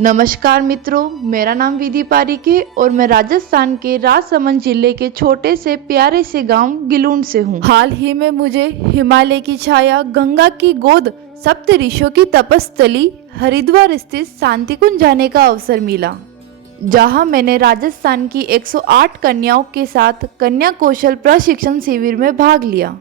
नमस्कार मित्रों, मेरा नाम विधि पारिक है और मैं राजस्थान के राजसमंद जिले के छोटे से प्यारे से गांव गिलून से हूँ। हाल ही में मुझे हिमालय की छाया, गंगा की गोद, सप्त ऋषियों की तपस्थली हरिद्वार स्थित शांतिकुंज जाने का अवसर मिला, जहां मैंने राजस्थान की 108 कन्याओं के साथ कन्या कौशल प्रशिक्षण शिविर में भाग लिया।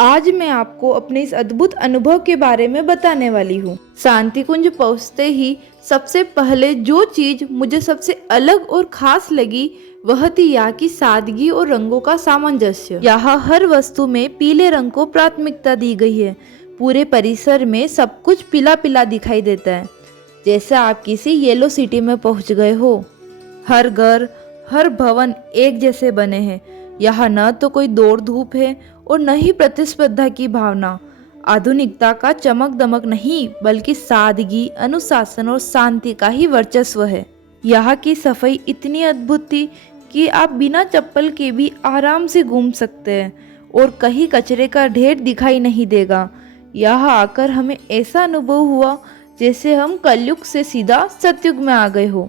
आज मैं आपको अपने इस अद्भुत अनुभव के बारे में बताने वाली हूँ। शांतिकुंज पहुँचते ही सबसे पहले जो चीज मुझे सबसे अलग और खास लगी वह थी यहाँ की सादगी और रंगों का सामंजस्य। यहाँ हर वस्तु में पीले रंग को प्राथमिकता दी गई है। पूरे परिसर में सब कुछ पीला पीला दिखाई देता है, जैसे आप किसी येलो सिटी में पहुँच गए हो। हर घर, हर भवन एक जैसे बने हैं। यहाँ न तो कोई दौड़ धूप है और न ही प्रतिस्पर्धा की भावना। आधुनिकता का चमक दमक नहीं, बल्कि सादगी, अनुशासन और शांति का ही वर्चस्व है। यहाँ की सफाई इतनी अद्भुत थी कि आप बिना चप्पल के भी आराम से घूम सकते हैं और कहीं कचरे का ढेर दिखाई नहीं देगा। यहाँ आकर हमें ऐसा अनुभव हुआ जैसे हम कलयुग से सीधा सतयुग में आ गए हो।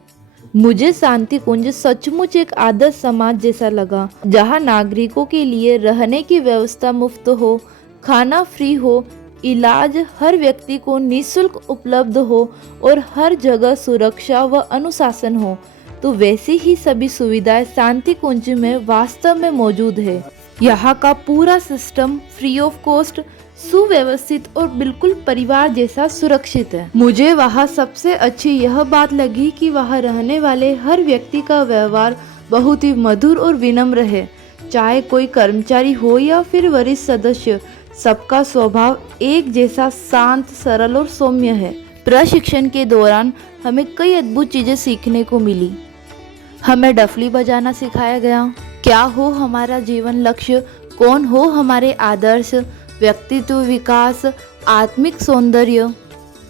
मुझे शांतिकुंज सचमुच एक आदर्श समाज जैसा लगा, जहाँ नागरिकों के लिए रहने की व्यवस्था मुफ्त हो, खाना फ्री हो, इलाज हर व्यक्ति को निःशुल्क उपलब्ध हो और हर जगह सुरक्षा व अनुशासन हो। तो वैसी ही सभी सुविधाएं शांतिकुंज में वास्तव में मौजूद है। यहाँ का पूरा सिस्टम फ्री ऑफ कॉस्ट, सुव्यवस्थित और बिल्कुल परिवार जैसा सुरक्षित है। मुझे वहाँ सबसे अच्छी यह बात लगी कि वहाँ रहने वाले हर व्यक्ति का व्यवहार बहुत ही मधुर और विनम्र है। चाहे कोई कर्मचारी हो या फिर वरिष्ठ सदस्य, सबका स्वभाव एक जैसा शांत, सरल और सौम्य है। प्रशिक्षण के दौरान हमें कई अद्भुत चीजें सीखने को मिली। हमें डफली बजाना सिखाया गया, क्या हो हमारा जीवन लक्ष्य, कौन हो हमारे आदर्श, व्यक्तित्व विकास, आत्मिक सौंदर्य,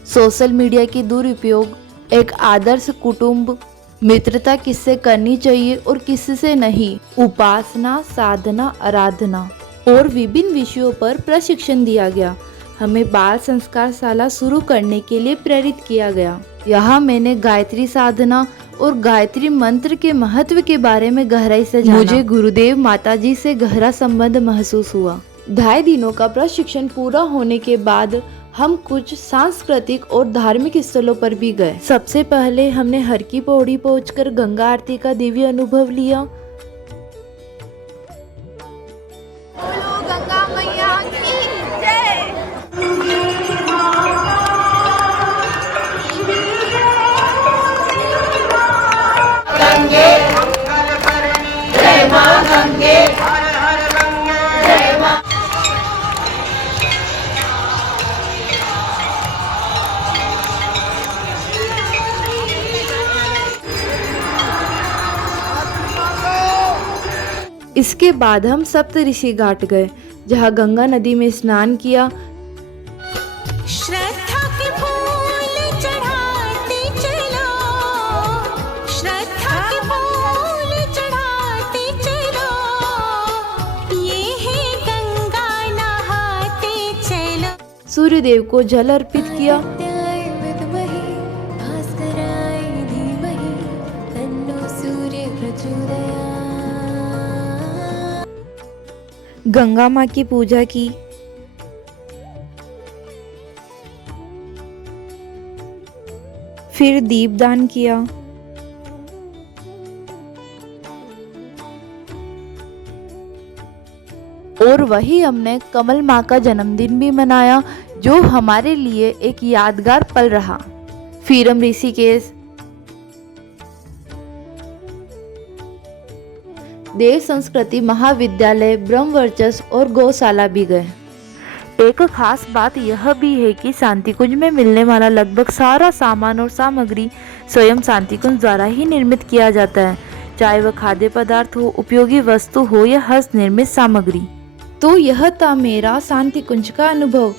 सोशल मीडिया की दुरुपयोग, एक आदर्श कुटुंब, मित्रता किससे करनी चाहिए और किससे नहीं, उपासना, साधना, आराधना और विभिन्न विषयों पर प्रशिक्षण दिया गया। हमें बाल संस्कार शाला शुरू करने के लिए प्रेरित किया गया। यहाँ मैंने गायत्री साधना और गायत्री मंत्र के महत्व के बारे में गहराई से जाना। मुझे गुरुदेव माताजी से गहरा संबंध महसूस हुआ। 2.5 दिनों का प्रशिक्षण पूरा होने के बाद हम कुछ सांस्कृतिक और धार्मिक स्थलों पर भी गए। सबसे पहले हमने हर की पौड़ी पहुंचकर गंगा आरती का दिव्य अनुभव लिया। गंगा मैया की जय। गंगे मंगल करनी, जय मां गंगे, हर हर गंगे, जय मां। इसके बाद हम सप्तऋषि घाट गए, जहाँ गंगा नदी में स्नान किया। श्रद्धा के फूल चढ़ाते चलो, श्रद्धा के फूल चढ़ाते चलो, ये है गंगा नहाते चलो। सूर्यदेव को जल अर्पित किया। गंगा माँ की पूजा की। फिर दीपदान किया। और वही हमने कमल माँ का जन्मदिन भी मनाया, जो हमारे लिए एक यादगार पल रहा। फिर हम ऋषिकेश, देव संस्कृति महाविद्यालय, ब्रह्मवर्चस्व और गौशाला भी गए। एक खास बात यह भी है कि शांतिकुंज में मिलने वाला लगभग सारा सामान और सामग्री स्वयं शांतिकुंज द्वारा ही निर्मित किया जाता है, चाहे वह खाद्य पदार्थ हो, उपयोगी वस्तु हो या हस्त निर्मित सामग्री। तो यह था मेरा शांतिकुंज का अनुभव।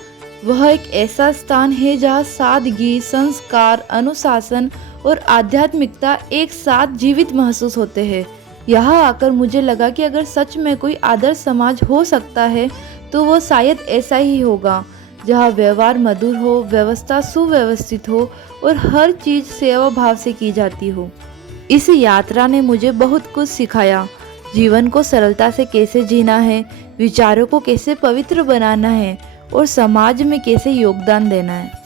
वह एक ऐसा स्थान है जहाँ सादगी, संस्कार, अनुशासन और आध्यात्मिकता एक साथ जीवित महसूस होते हैं। यहाँ आकर मुझे लगा कि अगर सच में कोई आदर्श समाज हो सकता है तो वो शायद ऐसा ही होगा, जहाँ व्यवहार मधुर हो, व्यवस्था सुव्यवस्थित हो और हर चीज सेवा भाव से की जाती हो। इस यात्रा ने मुझे बहुत कुछ सिखाया। जीवन को सरलता से कैसे जीना है, विचारों को कैसे पवित्र बनाना है और समाज में कैसे योगदान देना है।